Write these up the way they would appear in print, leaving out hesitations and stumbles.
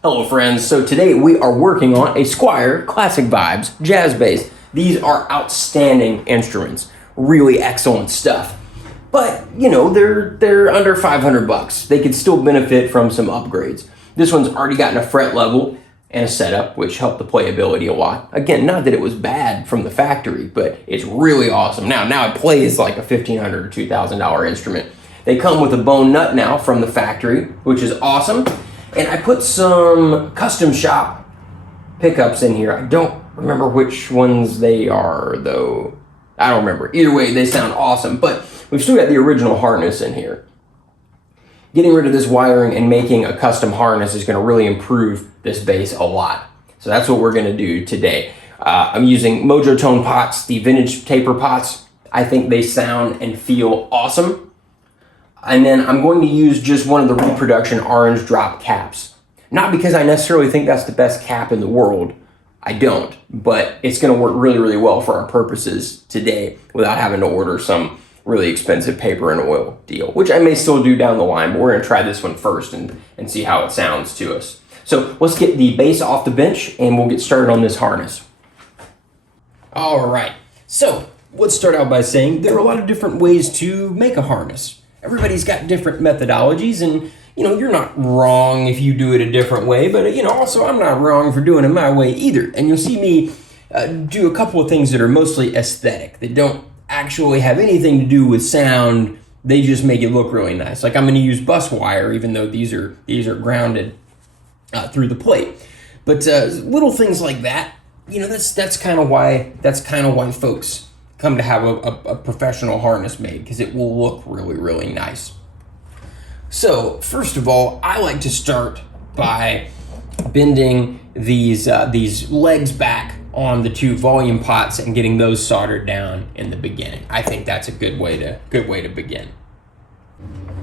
Hello friends, so today we are working on a Squier Classic Vibes Jazz Bass. These are outstanding instruments, really excellent stuff. But, you know, they're under 500 bucks. They could still benefit from some upgrades. This one's already gotten a fret level and a setup, which helped the playability a lot. Again, not that it was bad from the factory, but it's really awesome. Now it plays like a $1,500 or $2,000 instrument. They come with a bone nut now from the factory, which is awesome. And I put some custom shop pickups in here. I don't remember which ones they are, though. I don't remember. Either way, they sound awesome. But we've still got the original harness in here. Getting rid of this wiring and making a custom harness is going to really improve this bass a lot. So that's what we're going to do today. I'm using Mojotone pots, the vintage taper pots. I think they sound and feel awesome. And then I'm going to use just one of the reproduction orange drop caps. Not because I necessarily think that's the best cap in the world. I don't, but it's going to work really, really well for our purposes today without having to order some really expensive paper and oil deal, which I may still do down the line, but we're going to try this one first and see how it sounds to us. So let's get the bass off the bench and we'll get started on this harness. All right, so let's start out by saying there are a lot of different ways to make a harness. Everybody's got different methodologies, and you know, you're not wrong if you do it a different way, but you know, also I'm not wrong for doing it my way either. And you'll see me do a couple of things that are mostly aesthetic, that don't actually have anything to do with sound. They just make it look really nice. Like I'm going to use bus wire, even though these are grounded through the plate. But little things like that, you know, that's kind of why folks come to have a professional harness made, because it will look really, really nice. So first of all, I like to start by bending these legs back on the two volume pots and getting those soldered down in the beginning. I think that's a good way to begin.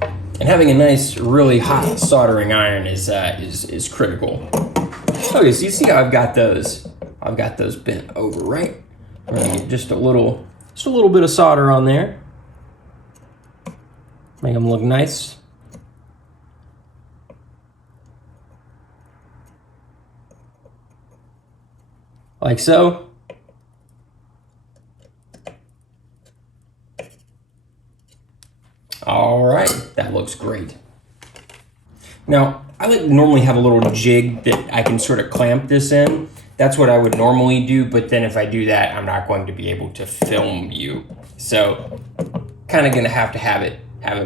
And having a nice, really hot soldering iron is critical. Okay, so you see how I've got those bent over, right? We're gonna get just a little bit of solder on there. Make them look nice. Like so. All right, that looks great. Now, I like normally have a little jig that I can sort of clamp this in. That's what I would normally do, but then if I do that, I'm not going to be able to film you. So, kind of gonna have it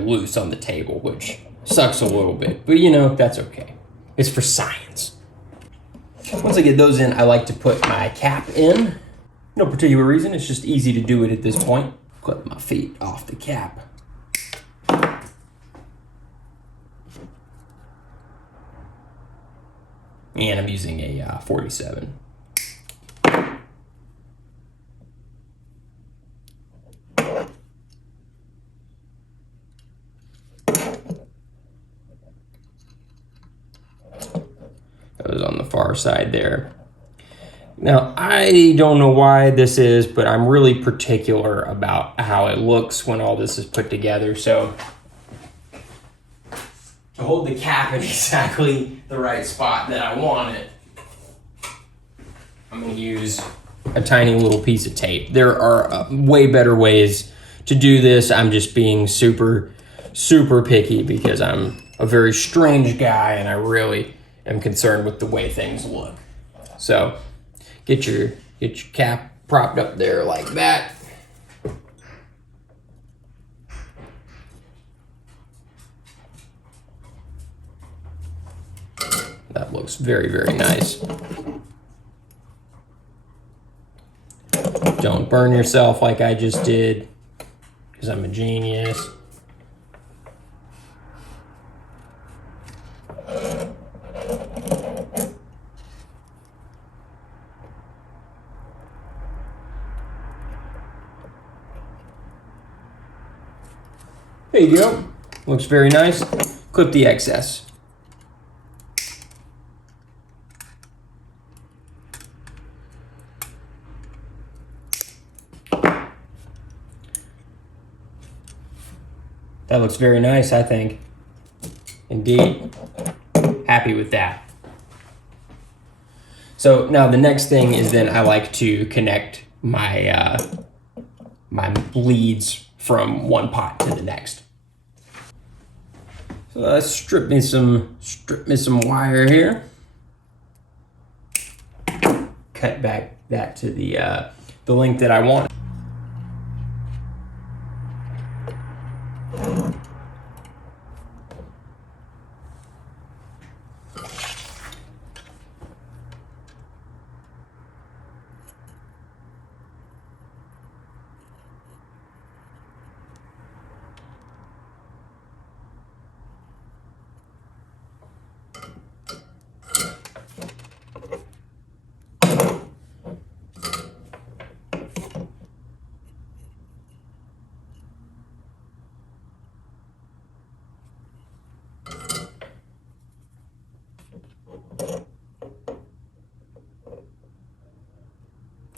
loose on the table, which sucks a little bit, but you know, that's okay. It's for science. Once I get those in, I like to put my cap in. No particular reason, it's just easy to do it at this point. Clip my feet off the cap. And I'm using a 47. That was on the far side there. Now, I don't know why this is, but I'm really particular about how it looks when all this is put together. So to hold the cap in exactly the right spot that I want it, I'm going to use a tiny little piece of tape. There are way better ways to do this. I'm just being super, super picky because I'm a very strange guy and I really am concerned with the way things look. So get your cap propped up there like that. That looks very, very nice. Don't burn yourself like I just did, because I'm a genius. There you go. Looks very nice. Clip the excess. That looks very nice, I think. Indeed. Happy with that. So now the next thing is then I like to connect my my leads from one pot to the next. So let's strip me some wire here. Cut back that to the length that I want.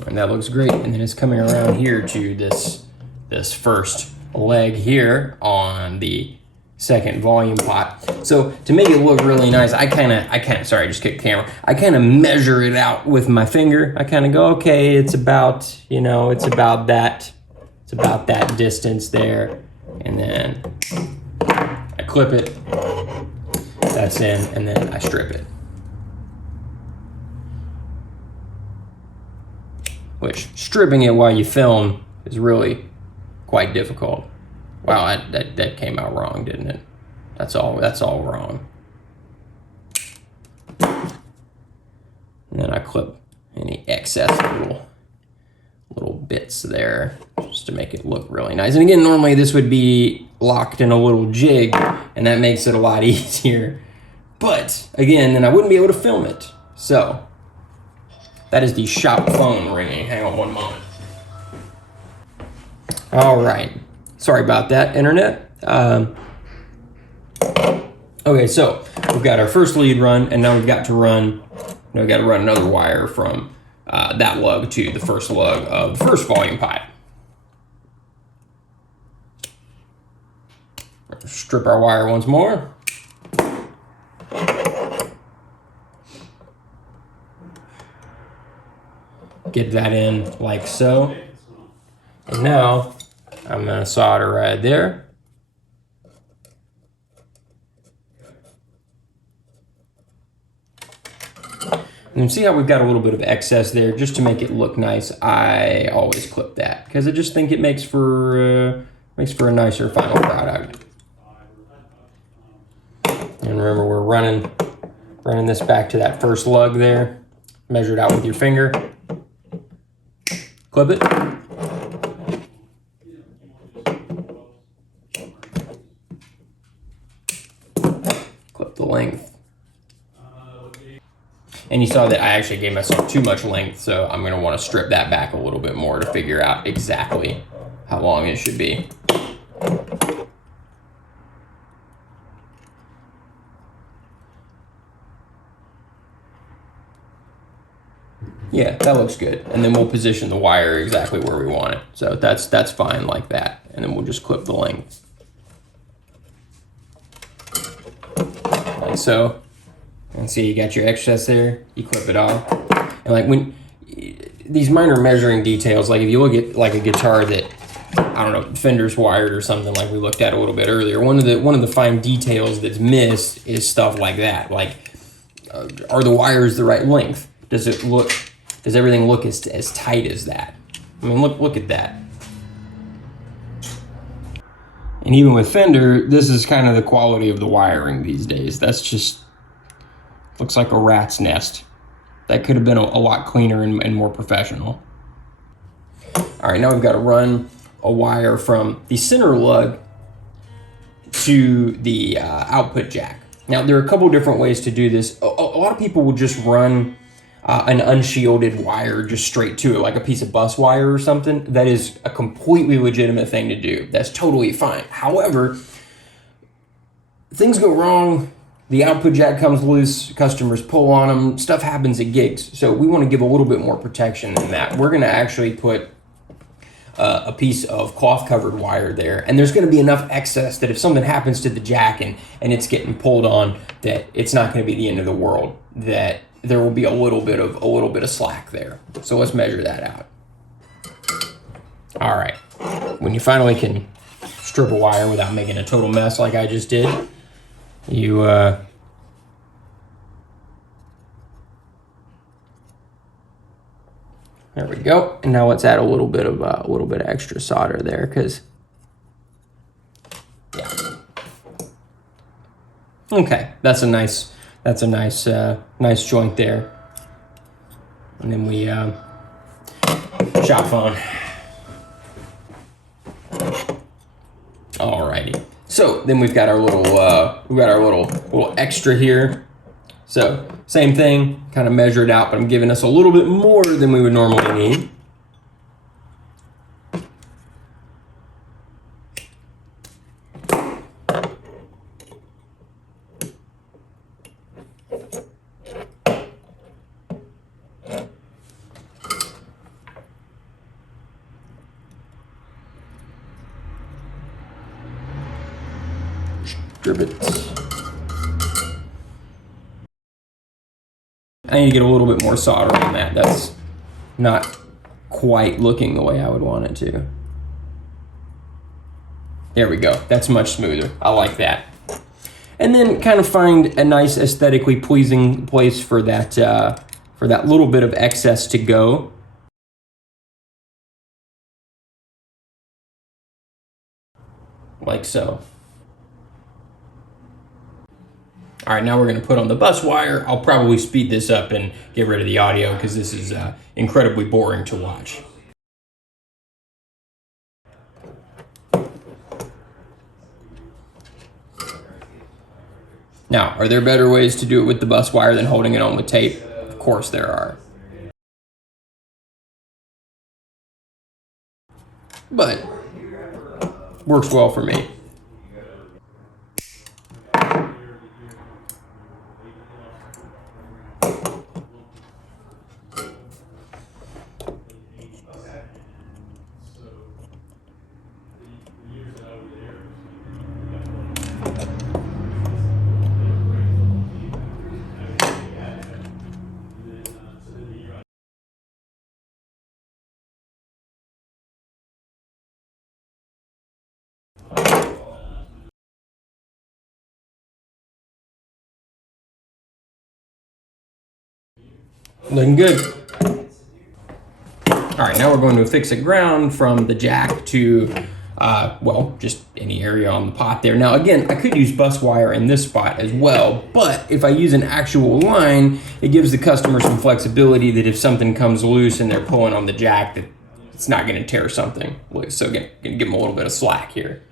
And that looks great. And then it's coming around here to this first leg here on the second volume pot. So to make it look really nice, I kind of, sorry, I just kicked the camera. I kind of measure it out with my finger. I kind of go, okay, it's about, you know, it's about that distance there. And then I clip it, that's in, and then I strip it. Which, stripping it while you film is really quite difficult. Wow, that came out wrong, didn't it? That's all wrong. And then I clip any excess little bits there just to make it look really nice. And again, normally this would be locked in a little jig, and that makes it a lot easier. But again, then I wouldn't be able to film it. So that is the shop phone ringing. Hang on one moment. All right. Sorry about that, internet. Okay, so we've got our first lead run, and now we've got to run another wire from that lug to the first lug of the first volume pipe. Strip our wire once more. Get that in like so. And now I'm gonna solder right there. And see how we've got a little bit of excess there, just to make it look nice. I always clip that because I just think it makes for a nicer final product. And remember, we're running this back to that first lug there. Measure it out with your finger. Clip it. Clip the length. And you saw that I actually gave myself too much length, so I'm going to want to strip that back a little bit more to figure out exactly how long it should be. Yeah, that looks good. And then we'll position the wire exactly where we want it. So that's fine like that. And then we'll just clip the length. Like so. And see, you got your excess there, you clip it off. And like when these minor measuring details, like if you look at like a guitar that, I don't know, Fender's wired or something like we looked at a little bit earlier, one of the fine details that's missed is stuff like that. Like, are the wires the right length? Does everything look as tight as that? I mean, look at that. And even with Fender, this is kind of the quality of the wiring these days. That's just, looks like a rat's nest. That could have been a lot cleaner and more professional. All right, now we've got to run a wire from the center lug to the output jack. Now, there are a couple different ways to do this. A lot of people will just run an unshielded wire just straight to it, like a piece of bus wire or something. That is a completely legitimate thing to do. That's totally fine. However, things go wrong. The output jack comes loose, customers pull on them, stuff happens at gigs. So we want to give a little bit more protection than that. We're going to actually put a piece of cloth covered wire there, and there's going to be enough excess that if something happens to the jack and it's getting pulled on, that it's not going to be the end of the world. That there will be a little bit of slack there. So let's measure that out. All right, when you finally can strip a wire without making a total mess like I just did, you there we go. And now let's add a little bit of extra solder there, because yeah. Okay, that's a nice nice joint there. And then we shop phone. Alrighty. So then we've got our little extra here. So same thing, kind of measure it out, but I'm giving us a little bit more than we would normally need. Strip it. I need to get a little bit more solder on that. That's not quite looking the way I would want it to. There we go. That's much smoother. I like that. And then kind of find a nice aesthetically pleasing place for that little bit of excess to go. Like so. All right, now we're going to put on the bus wire. I'll probably speed this up and get rid of the audio because this is incredibly boring to watch. Now, are there better ways to do it with the bus wire than holding it on with tape? Of course there are. But works well for me. Looking good. All right, now we're going to affix a ground from the jack to, well, just any area on the pot there. Now, again, I could use bus wire in this spot as well, but if I use an actual line, it gives the customer some flexibility that if something comes loose and they're pulling on the jack, that it's not going to tear something. So again, going to give them a little bit of slack here.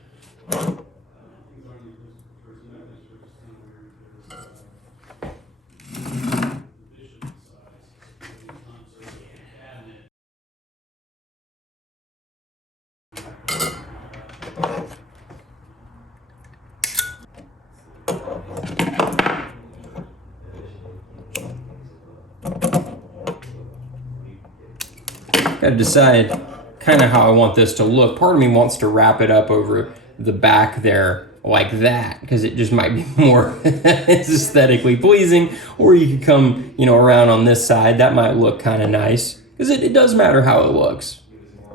Got to decide kind of how I want this to look. Part of me wants to wrap it up over the back there like that because it just might be more aesthetically pleasing. Or you could come, around on this side. That might look kind of nice because it does matter how it looks.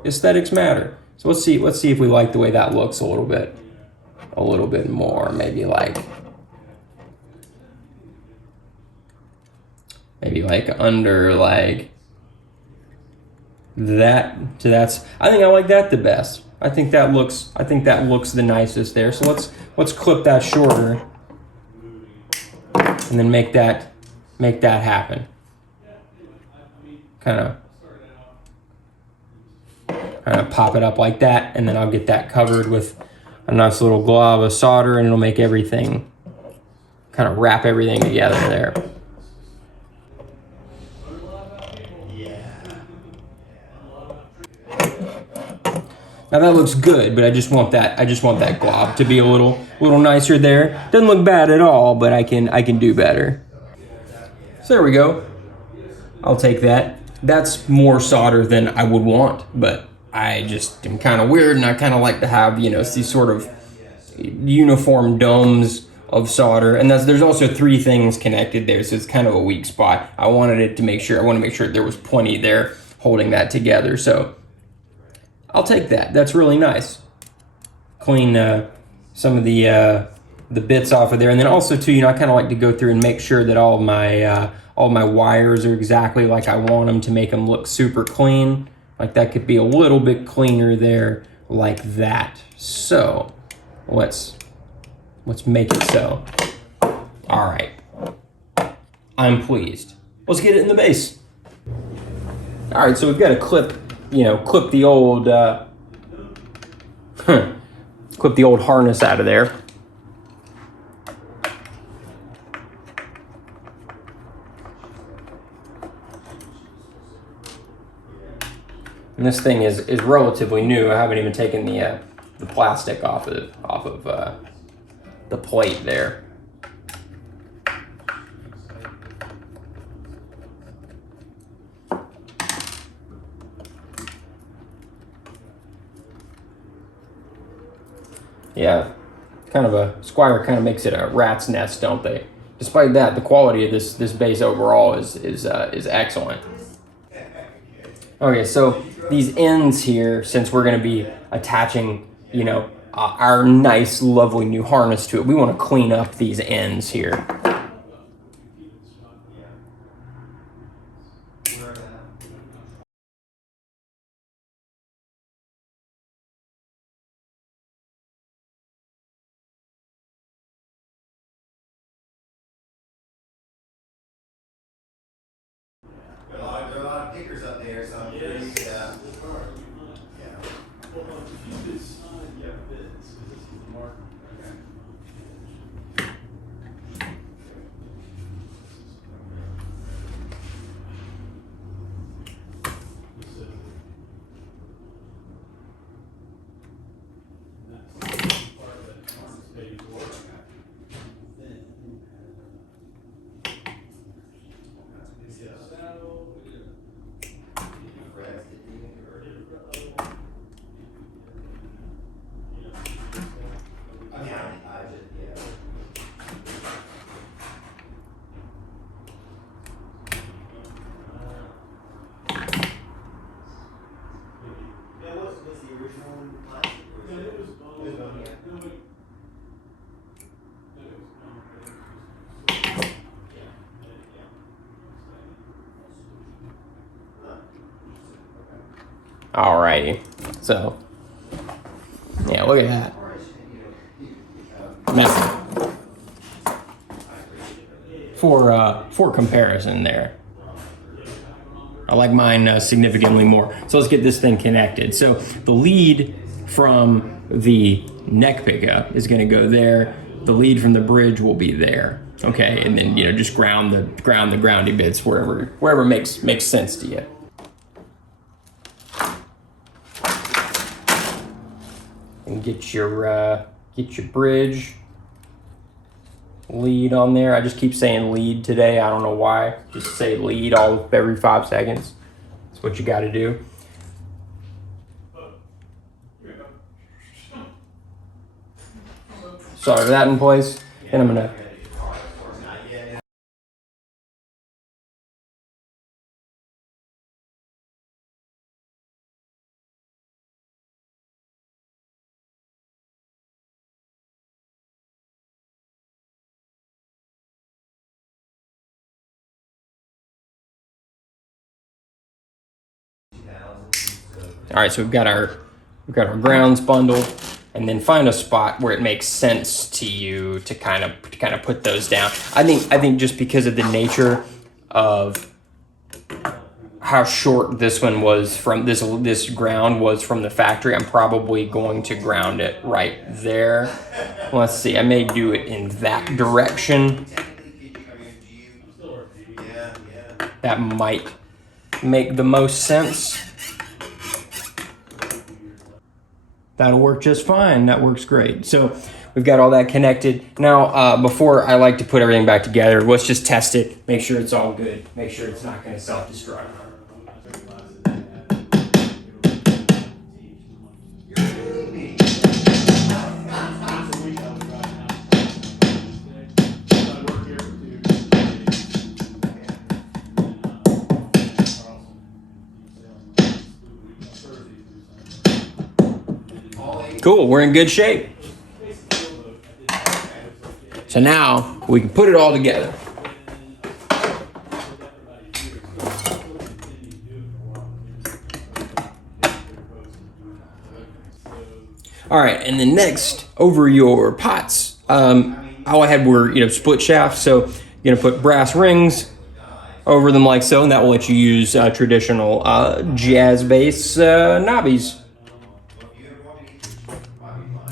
Aesthetics matter. So let's see if we like the way that looks a little bit more. Maybe like under like that. So I think I like that the best. I think that looks the nicest there. So let's clip that shorter and then make that happen. Kind of pop it up like that, and then I'll get that covered with a nice little glob of solder, and it'll make everything kind of wrap everything together there. Now that looks good, but I just want that glob to be a little nicer there. Doesn't look bad at all, but I can do better. So there we go. I'll take that. That's more solder than I would want, but I just am kind of weird, and I kind of like to have these sort of uniform domes of solder, and there's also 3 things connected there, so it's kind of a weak spot. I want to make sure there was plenty there holding that together. So I'll take that. That's really nice. Clean some of the bits off of there, and then also too, you know, I kind of like to go through and make sure that all my wires are exactly like I want them, to make them look super clean. Like that could be a little bit cleaner there, like that. So let's make it so. All right, I'm pleased. Let's get it in the bass. All right, so we've got to clip the old clip the old harness out of there. And this thing is relatively new. I haven't even taken the plastic off of the plate there. Yeah, Squier kind of makes it a rat's nest, don't they? Despite that, the quality of this bass overall is excellent. Okay, so these ends here, since we're going to be attaching, you know, our nice, lovely new harness to it, we want to clean up these ends here. There are a lot of pickers up there, so I'm pretty, yeah. Alrighty, so yeah, look at that. Now, for comparison there, I like mine significantly more. So let's get this thing connected. So the lead from the neck pickup is going to go there. The lead from the bridge will be there. Okay, and then, you know, just ground the groundy bits wherever makes sense to you. And get your bridge lead on there. I just keep saying lead today. I don't know why. Just say lead every 5 seconds. That's what you got to do. Solder that in place, and I'm gonna. All right, so we've got our grounds bundled, and then find a spot where it makes sense to you to kind of put those down. I think just because of the nature of how short this one was from this ground was from the factory, I'm probably going to ground it right there. Let's see, I may do it in that direction. That might make the most sense. That'll work just fine. That works great. So we've got all that connected. Now, before I like to put everything back together, let's just test it, make sure it's all good, make sure it's not going to self-destruct. Cool, we're in good shape. So now we can put it all together. All right, and then next, over your pots, all I had were, split shafts. So you're gonna put brass rings over them like so, and that will let you use traditional jazz bass knobbies.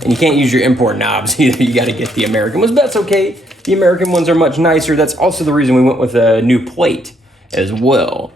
And you can't use your import knobs either. You got to get the American ones, but that's okay. The American ones are much nicer. That's also the reason we went with a new plate as well.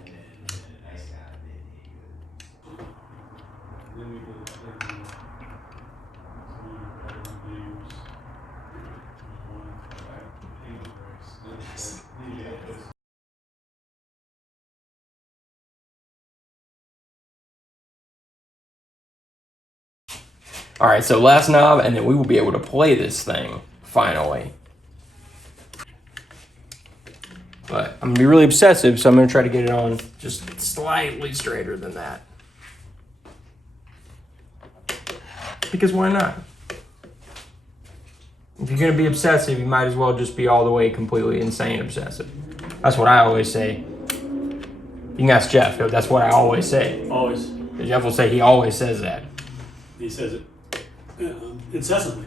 All right, so last knob, and then we will be able to play this thing, finally. But I'm gonna be really obsessive, so I'm gonna try to get it on just slightly straighter than that. Because why not? If you're gonna be obsessive, you might as well just be all the way completely insane obsessive. That's what I always say. You can ask Jeff, that's what I always say. Always. Jeff will say he always says that. He says it incessantly.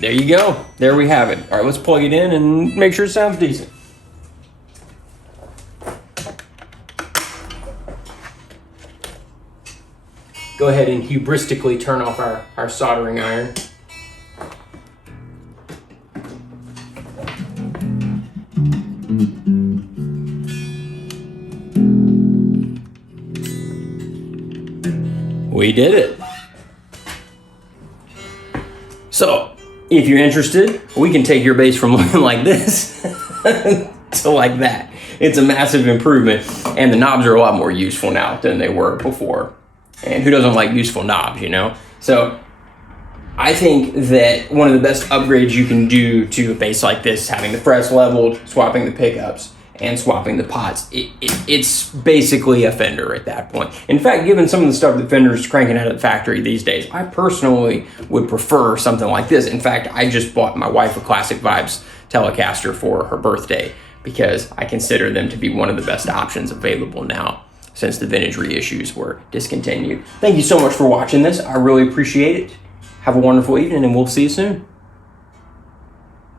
There you go. There we have it. All right, let's plug it in and make sure it sounds decent. Go ahead and hubristically turn off our soldering iron. We did it. So, if you're interested, we can take your bass from looking like this to like that. It's a massive improvement, and the knobs are a lot more useful now than they were before. And who doesn't like useful knobs, So, I think that one of the best upgrades you can do to a bass like this, having the frets leveled, swapping the pickups, and swapping the pots, it's basically a Fender at that point. In fact, given some of the stuff that Fender's cranking out of the factory these days, I personally would prefer something like this. In fact, I just bought my wife a Classic Vibes Telecaster for her birthday because I consider them to be one of the best options available now since the vintage reissues were discontinued. Thank you so much for watching this. I really appreciate it. Have a wonderful evening, and we'll see you soon.